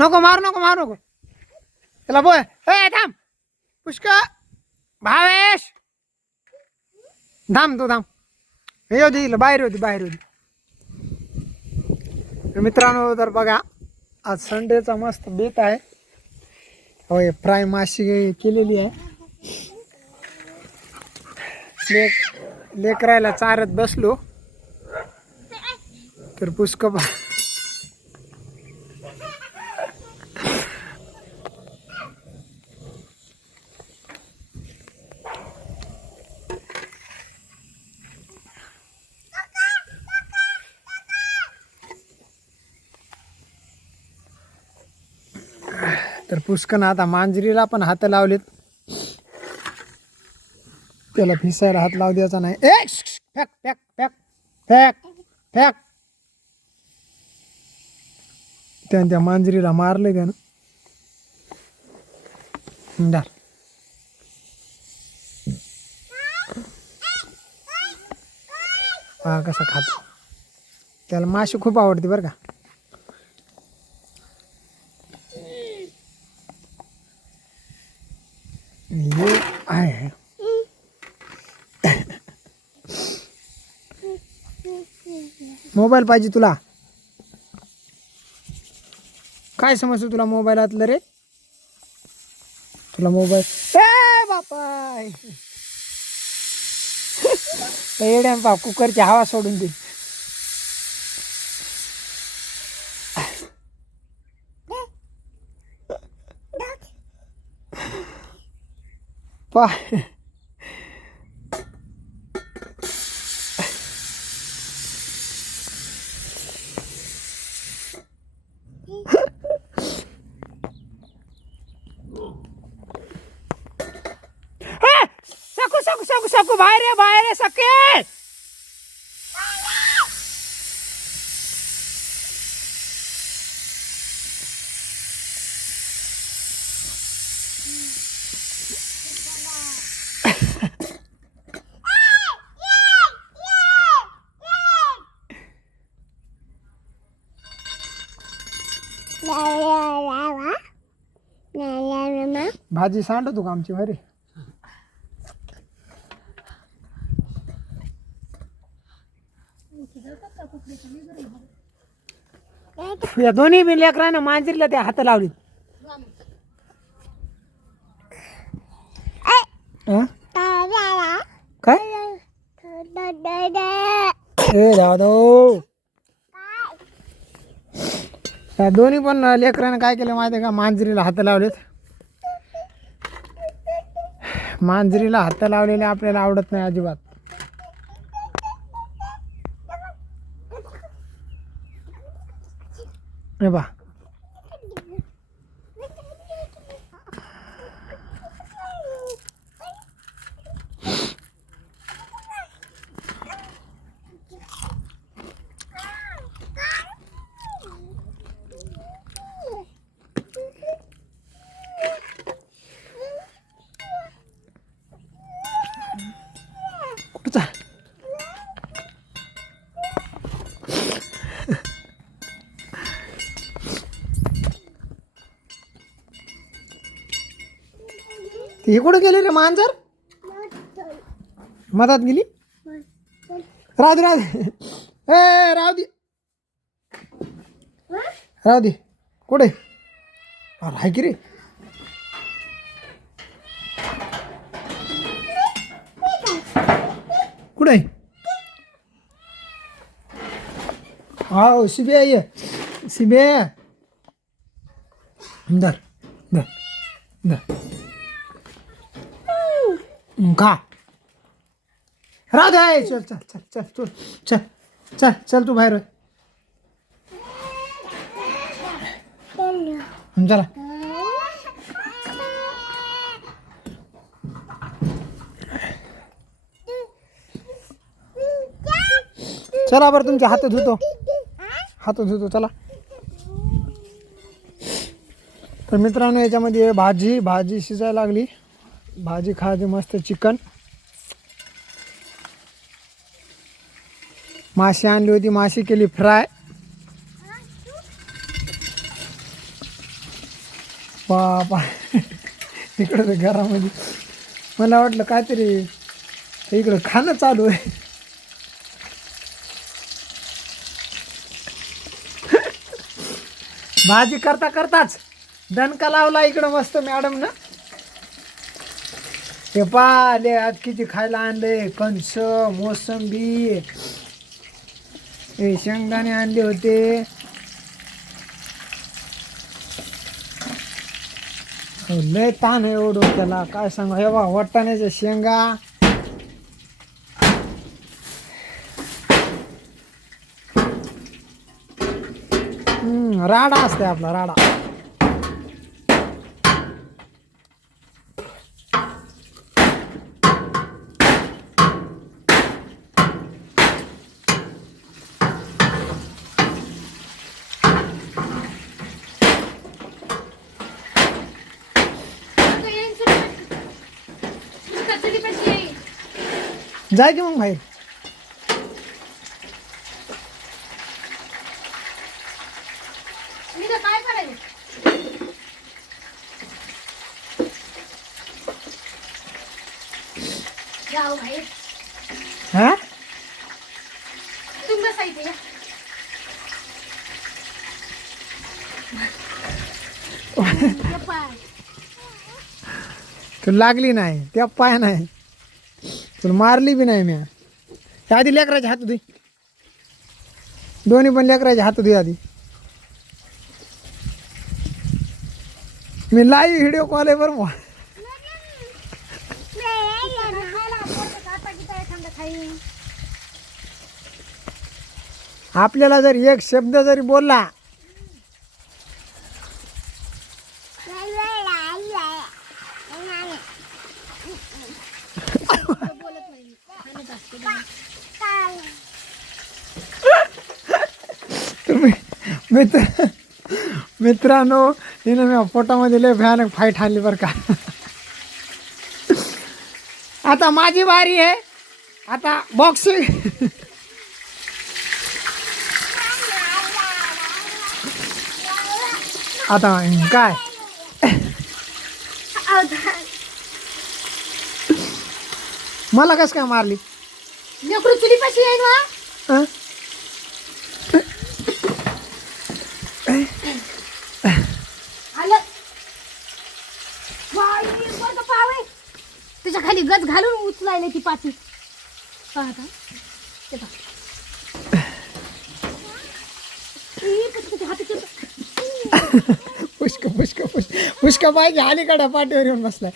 नको मारू नको त्याला बोय. ए थांब पुष्कळ भावेश, थांब तू थांब. हे होती बाहेर होती. मित्रांनो तर बघा, आज संडेचा मस्त बेत आहे. होय, फ्राय माशी केलेली आहे. लेकरायला चारत बसलो तर पुष्कळ तर पुष्कन आता मांजरीला पण हात लावलेत. त्याला फिसायला हात लावू द्यायचा नाही. ए फेक फेक फेक फेक फेक. त्या मांजरीला मारले त्यानं. डार हा कसा खात. त्याला माशी खूप आवडते बरं का. हे आहे मोबाईल पाहिजे तुला. काय समजतं तुला मोबाईलातलं रे. तुला मोबाईल ए बापा एवढ्या पा कुकरची हवा सोडून दे. पा सकू बाहेर सके. भाजी सांडतो का आमची भारी. या दोन्ही बी लेकरांना मांजरीला त्या हात लावली. काय ए दादो. या दोन्ही पण लेकरांना काय केलं माहिती आहे का, मांजरीला हात लावलेत. मांजरीला हात लावलेले आपल्याला आवडत नाही अजिबात. हे बा कुठचा ती कुठे गेली रे मांजर. मधात गेली. राहू दे ए राहू दे कुठे आहे की रे. कुठे हा शिबे ये शिबे. दर दर दर खा. राहू दे. चल चल चल चल तू चल चल चल तू बाहेर. चला चला बरं तुमचे हात धुतो चला. तर मित्रांनो याच्यामध्ये भाजी शिजायला लागली. भाजी खायची मस्त चिकन. माशी आणली होती, माशी केली फ्राय. बापा इकडं घरामध्ये मला वाटलं काहीतरी इकडं खाणं चालू आहे. भाजी करता करताच दणका लावला इकडं मस्त मॅडम ना. हे पाले आज किती खायला आणले, कंस, मोसंबी, हे शेंगदाणे आणले होते. लय ताण आहे एवढं त्याला काय सांगू. हे बा वाटाण्याच्या शेंगा, राडा असते आपला राडा. जाय की मग बाहेर. काय करायचं जाऊ बाहेर. हा तुम्ही बसायचं या. तू लागली नाही त्या पाय नाही, तुला मारली बी नाही. मी आधी लेकराचे हात धुई, दोन्ही पण लेकराचे हात धुई आधी. मी लाईव्ह व्हिडिओ कॉल आहे बरं मग. आपल्याला जर एक शब्द जरी बोलला तुम्ही मित्रांनो, हिनं मी पोटामध्ये लय भयानक फाईट आणली बरं का. आता माझी बारी आहे. आता बॉक्सिंग. आता काय मला कस काय मारली. लेकरू चुलीपाशी येईन वा. हं? आलं बाई, कोणतं पाव आहे त्याच्या खाली गज घालून उचलायला ती पाठी. पाहता ते पहा. पुष्क पुष्क पुष्क पुष्क पाहिजे अलीकडे पाठीवर येऊन बसलाय.